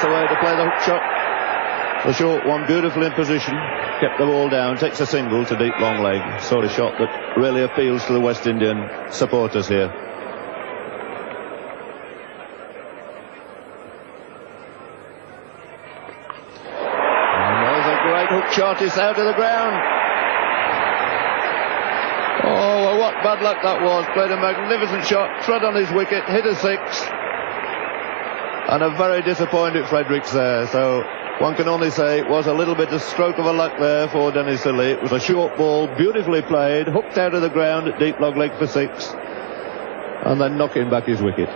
That's the way to play the hook shot. The short one, beautifully in position, kept the ball down, takes a single to deep long leg. Sort of shot that really appeals to the West Indian supporters here. And there's a great hook shot. It's out of the ground. Oh, well, what bad luck that was. Played a magnificent shot, trod on his wicket, hit a six. And a very disappointed Fredericks there. So one can only say it was a little bit of stroke of a luck there for Dennis Lillee. It was a short ball, beautifully played, hooked out of the ground at deep long leg for six, and then knocking back his wicket.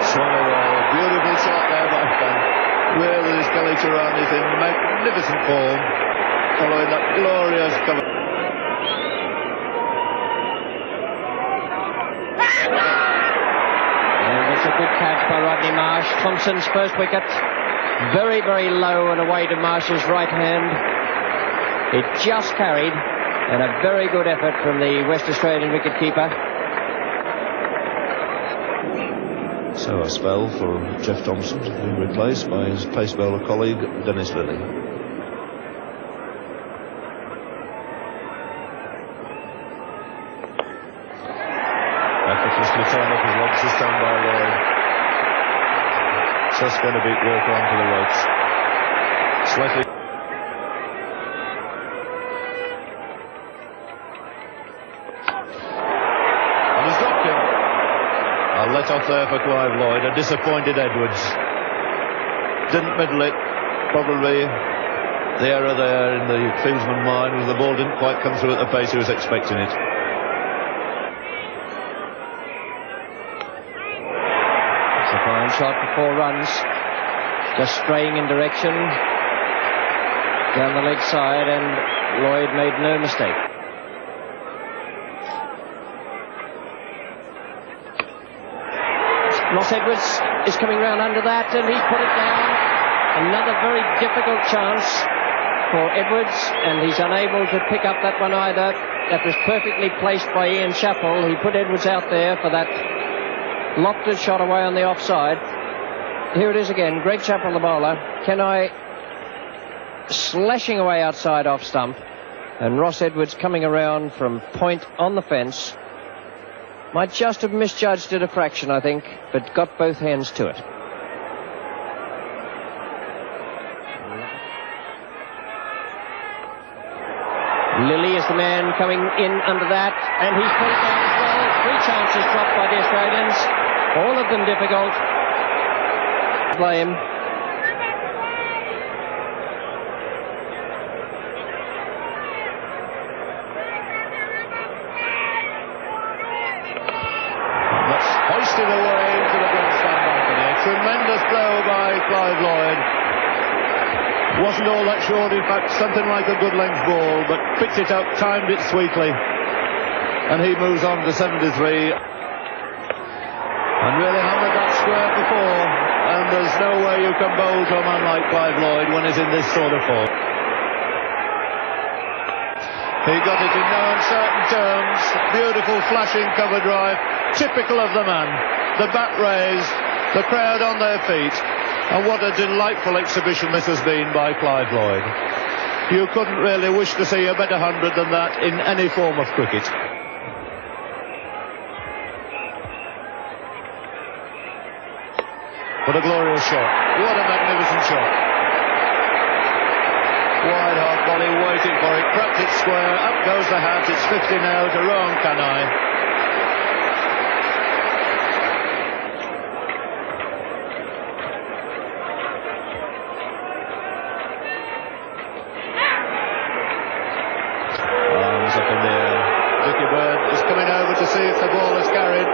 Swung away, beautiful shot there by Fan. Really, this Kelly Turan is in magnificent form, following that glorious cover. It's a good catch by Rodney Marsh. Thompson's first wicket. Very, very low and away to Marsh's right hand. It just carried, and a very good effort from the West Australian wicketkeeper. So a spell for Jeff Thompson, being replaced by his pace bowler colleague Dennis Lillee. Effortlessly turned up his legs this time by Lloyd. Just going to beat Walker onto the ropes. Slightly. And he's dropped him. A let off there for Clive Lloyd. A disappointed Edwards. Didn't middle it. Probably the error there in the fieldsman's mind was the ball didn't quite come through at the pace he was expecting it. It's a fine shot for 4 runs. Just straying in direction down the leg side, and Lloyd made no mistake. Ross Edwards is coming round under that, and he's put it down. Another very difficult chance for Edwards, and he's unable to pick up that one either. That was perfectly placed by Ian Chappell. He put Edwards out there for that lofted shot away on the offside. Here it is again. Greg Chappell, the bowler. Kenai slashing away outside off stump, and Ross Edwards coming around from point on the fence. Might just have misjudged it a fraction, I think, but got both hands to it. Lillee is the man coming in under that, and he's put it down as well. 3 chances dropped by the Australians, all of them difficult. Blame. That's hoisted away to the grandstand balcony. A tremendous blow by Clive Lloyd. Wasn't all that short, in fact, something like a good length ball, but picked it up, timed it sweetly, and he moves on to 73. And really hammered that square before, and there's no way you can bowl to a man like Clive Lloyd when he's in this sort of form. He got it in no uncertain terms. Beautiful flashing cover drive, typical of the man. The bat raised, the crowd on their feet. And what a delightful exhibition this has been by Clive Lloyd. You couldn't really wish to see a better 100 than that in any form of cricket. What a glorious shot. What a magnificent shot. Wide half volley, waiting for it. Cracked it square. Up goes the hat. It's 50 now to Rohan Kanai. Arms up in the air. Dickie Bird is coming over to see if the ball is carried.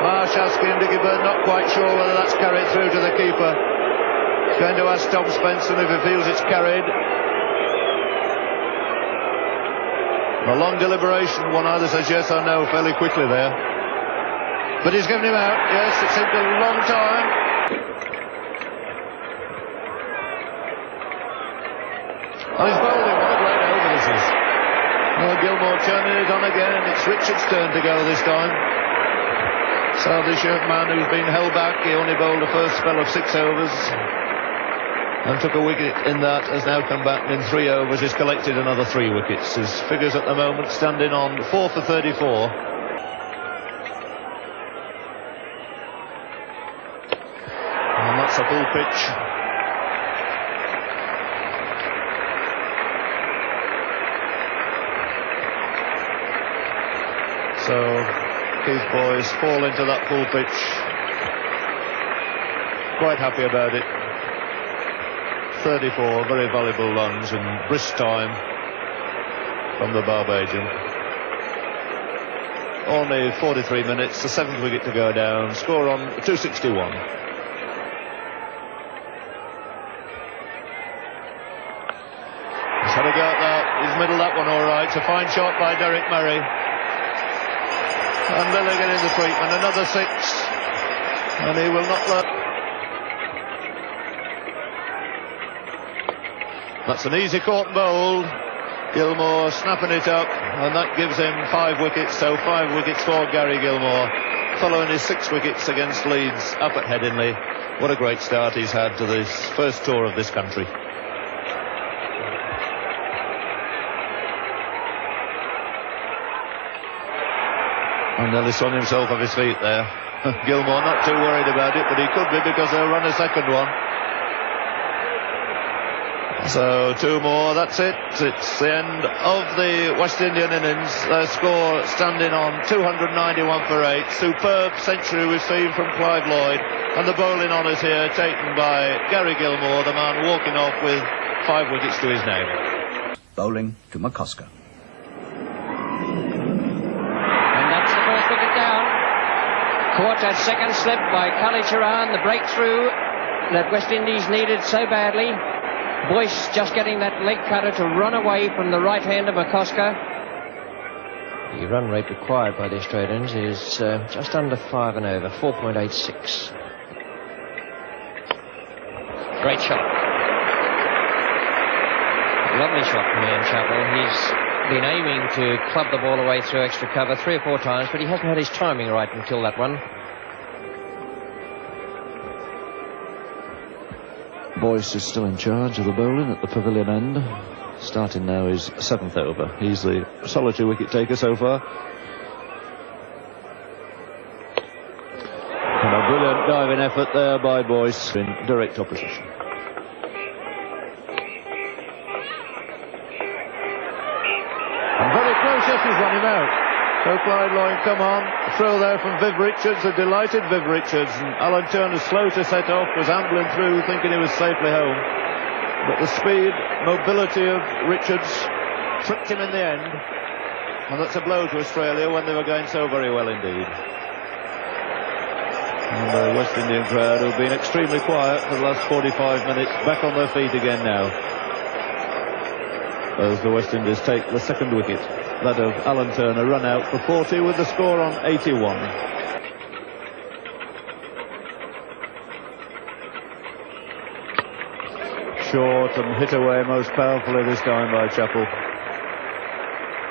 Marsh asking Dickie Bird, not quite sure whether that's carried through to the keeper. He's going to ask Tom Spencer if he feels it's carried. A long deliberation, one either says yes or no fairly quickly there. But he's given him out, yes, it seemed a long time. And he's bowled him, what a great over this is. Well, Gilmour turning it on again. It's Richards' turn to go this time. So this young man who's been held back, he only bowled the first spell of 6 overs and took a wicket in that, has now come back and in 3 overs he's collected another 3 wickets. His figures at the moment standing on 4 for 34. And that's a full pitch. So Keith Boyce fall into that full pitch. Quite happy about it. 34 very valuable runs in brisk time from the Barbadian. Only 43 minutes, the 7th wicket to go down. Score on 261. He's had a go at that. He's middled that one all right. It's a fine shot by Derek Murray. And Lily getting the treatment. Another 6. And he will not let. That's an easy caught and bowled. Gilmour snapping it up, and that gives him 5 wickets. So 5 wickets for Gary Gilmour, following his 6 wickets against Leeds up at Headingley. What a great start he's had to this first tour of this country. And nearly swung himself off his feet there. Gilmour not too worried about it, but he could be, because they'll run a second one. So 2 more, that's it. It's the end of the West Indian innings. Their score standing on 291 for 8. Superb century we've seen from Clive Lloyd. And the bowling honours here taken by Gary Gilmour, the man walking off with 5 wickets to his name. Bowling to McCusker. Caught that second slip by Khalid Sharan, the breakthrough that West Indies needed so badly. Boyce just getting that leg cutter to run away from the right hand of McCusker. The run rate required by the Australians is just under 5 and over, 4.86. Great shot. Lovely shot from Ian Chappell. He's been aiming to club the ball away through extra cover 3 or 4 times, but he hasn't had his timing right until that one. Boyce is still in charge of the bowling at the pavilion end. Starting now his 7th over. He's the solitary wicket taker so far. And a brilliant diving effort there by Boyce in direct opposition. And very close, yes, he's run him out. So Clyde Lloyd come on. A throw there from Viv Richards, a delighted Viv Richards. And Alan Turner, slow to set off, was ambling through, thinking he was safely home. But the speed, mobility of Richards tricked him in the end. And that's a blow to Australia when they were going so very well indeed. And the West Indian crowd, who've been extremely quiet for the last 45 minutes, back on their feet again now, as the West Indies take the 2nd wicket, that of Alan Turner, run out for 40 with the score on 81. Short and hit away most powerfully this time by Chappell.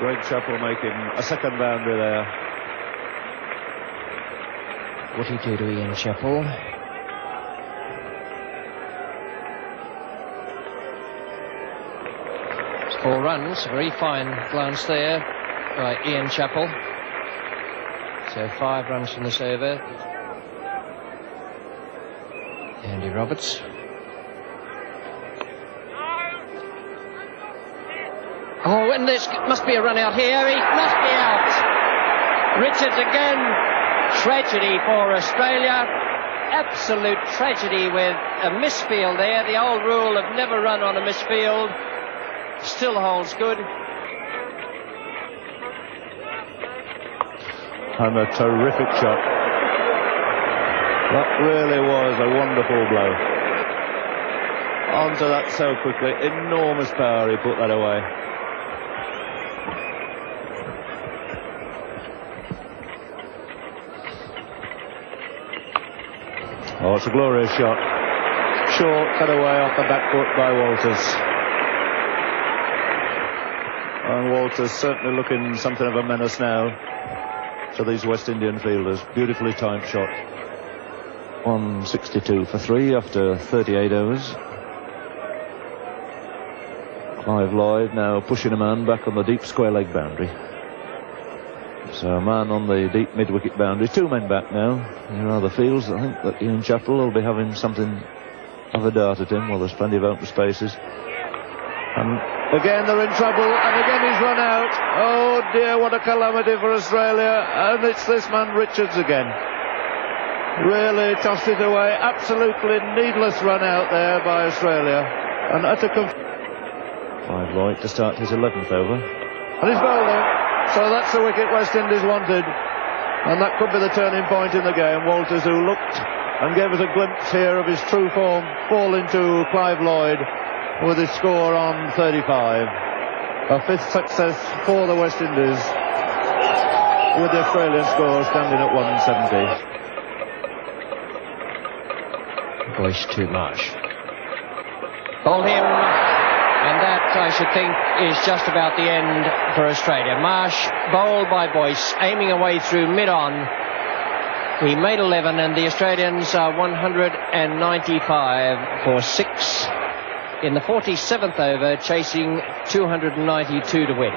Greg Chappell making a 2nd boundary there. What did he do to Ian Chappell? It's 4 runs, very fine glance there by Ian Chappell. So 5 runs from this over. Andy Roberts. Oh, and this must be a run out here. He must be out. Richards again. Tragedy for Australia. Absolute tragedy with a misfield there. The old rule of never run on a misfield still holds good. And a terrific shot. That really was a wonderful blow. Onto that so quickly. Enormous power, he put that away. Oh, it's a glorious shot. Short, cut away off the back foot by Walters. And Walter's certainly looking something of a menace now to these West Indian fielders. Beautifully timed shot. 162 for 3 after 38 overs. Clive Lloyd now pushing a man back on the deep square leg boundary. So a man on the deep mid-wicket boundary. 2 men back now. He rather feels, I think, that Ian Chappell will be having something of a dart at him. Well, there's plenty of open spaces. And again they're in trouble, and again he's run out. Oh dear, what a calamity for Australia. And it's this man Richards again. Really tossed it away. Absolutely needless run out there by Australia. And utter Clive Lloyd to start his 11th over. And he's bowled him. So that's the wicket West Indies wanted. And that could be the turning point in the game. Walters, who looked and gave us a glimpse here of his true form, fall into Clive Lloyd with his score on 35. A 5th success for the West Indies, with the Australian score standing at 170. Boyce to Marsh. Bowled him, and that, I should think, is just about the end for Australia. Marsh bowled by Boyce, aiming away through mid-on. He made 11, and the Australians are 195 for 6 in the 47th over, chasing 292 to win.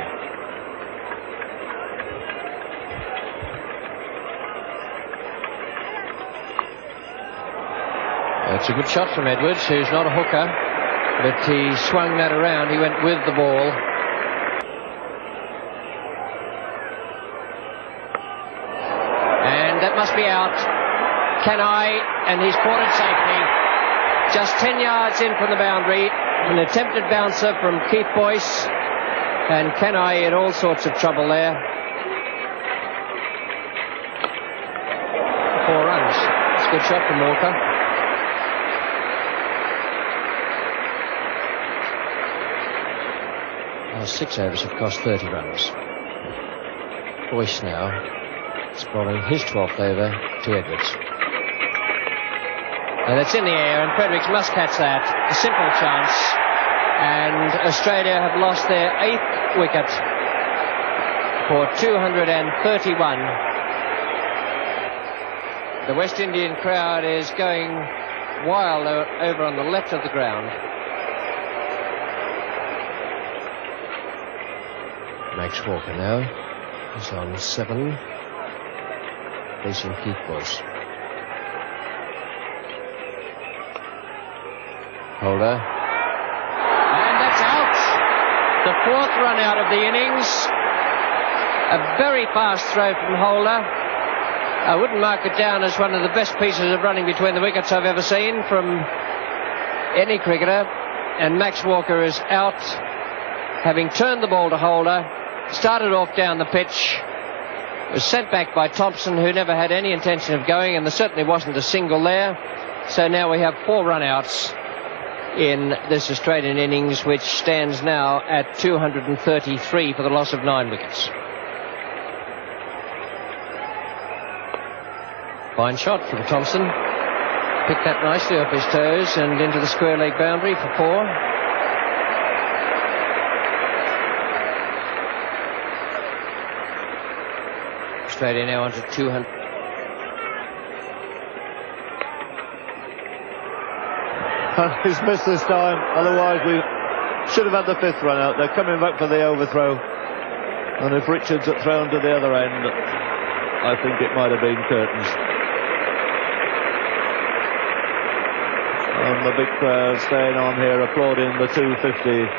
That's a good shot from Edwards, who's not a hooker, but he swung that around. He went with the ball. And that must be out. Kenai, and he's caught it safely. Just 10 yards in from the boundary. An attempted bouncer from Keith Boyce. And Kenai in all sorts of trouble there. 4 runs. It's a good shot from Walker. Well, 6 overs have cost 30 runs. Boyce now is bowling his 12th over to Edwards. And it's in the air, and Fredericks must catch that. A simple chance. And Australia have lost their 8th wicket for 231. The West Indian crowd is going wild over on the left of the ground. Max Walker now is on 7, facing Keith Boyce. Holder. And that's out. The 4th run out of the innings. A very fast throw from Holder. I wouldn't mark it down as one of the best pieces of running between the wickets I've ever seen from any cricketer. And Max Walker is out, having turned the ball to Holder. Started off down the pitch. Was sent back by Thompson, who never had any intention of going, and there certainly wasn't a single there. So now we have 4 run-outs in this Australian innings, which stands now at 233 for the loss of 9 wickets. Fine shot from Thompson. Picked that nicely off his toes and into the square leg boundary for 4. Australia now onto 200. He's missed this time, otherwise we should have had the 5th run out. They're coming back for the overthrow, and if Richards had thrown to the other end, I think it might have been curtains. And the big crowd staying on here, applauding the 250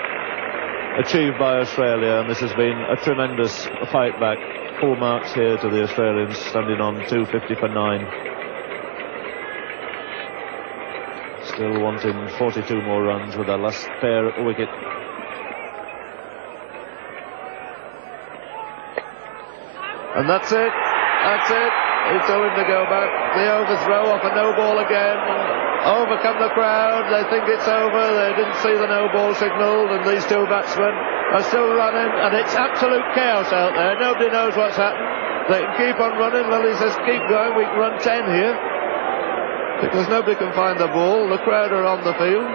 achieved by Australia, and this has been a tremendous fight back. 4 marks here to the Australians, standing on 250 for 9. Still wanting 42 more runs with their last pair at the wicket. And that's it. That's it. It's going to go back. The overthrow off a no ball again. Overcome the crowd. They think it's over. They didn't see the no ball signalled, and these 2 batsmen are still running, and it's absolute chaos out there. Nobody knows what's happened. They can keep on running. Lily says keep going. We can run 10 here, because nobody can find the ball. The crowd are on the field.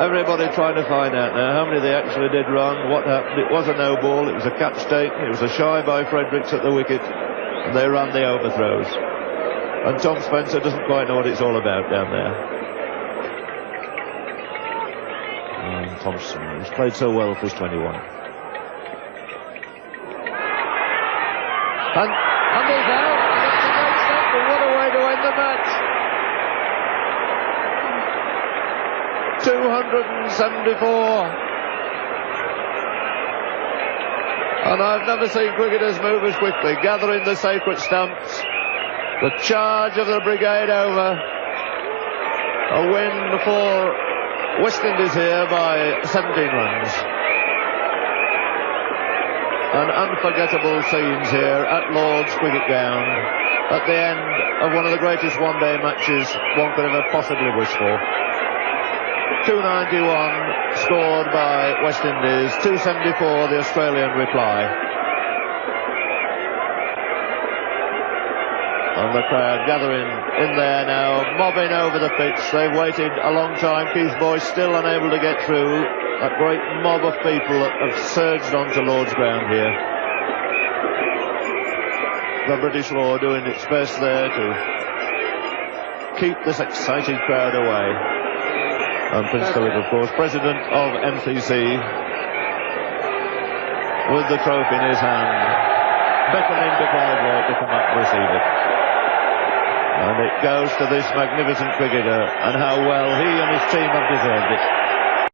Everybody trying to find out now how many they actually did run, what happened. It was a no ball, it was a catch taken, it was a shy by Fredericks at the wicket, and they ran the overthrows. And Tom Spencer doesn't quite know what it's all about down there. And Thompson, who's played so well for his 21. And he's out. That's a great stop, but what a way to end the match. 274. And I've never seen cricketers move as quickly, gathering the sacred stumps. The charge of the brigade over. A win for West Indies here by 17 runs. And unforgettable scenes here at Lord's Cricket Ground at the end of one of the greatest one-day matches one could ever possibly wish for. 291 scored by West Indies, 274 the Australian reply. And the crowd gathering in there now, mobbing over the pitch. They've waited a long time. Keith Boyce still unable to get through. That great mob of people that have surged onto Lord's ground here. The British law doing its best there to keep this excited crowd away. And Prince Philip, of course, president of MCC, with the trophy in his hand, beckoning to Clive Lloyd to come up and receive it. And it goes to this magnificent cricketer, and how well he and his team have deserved it.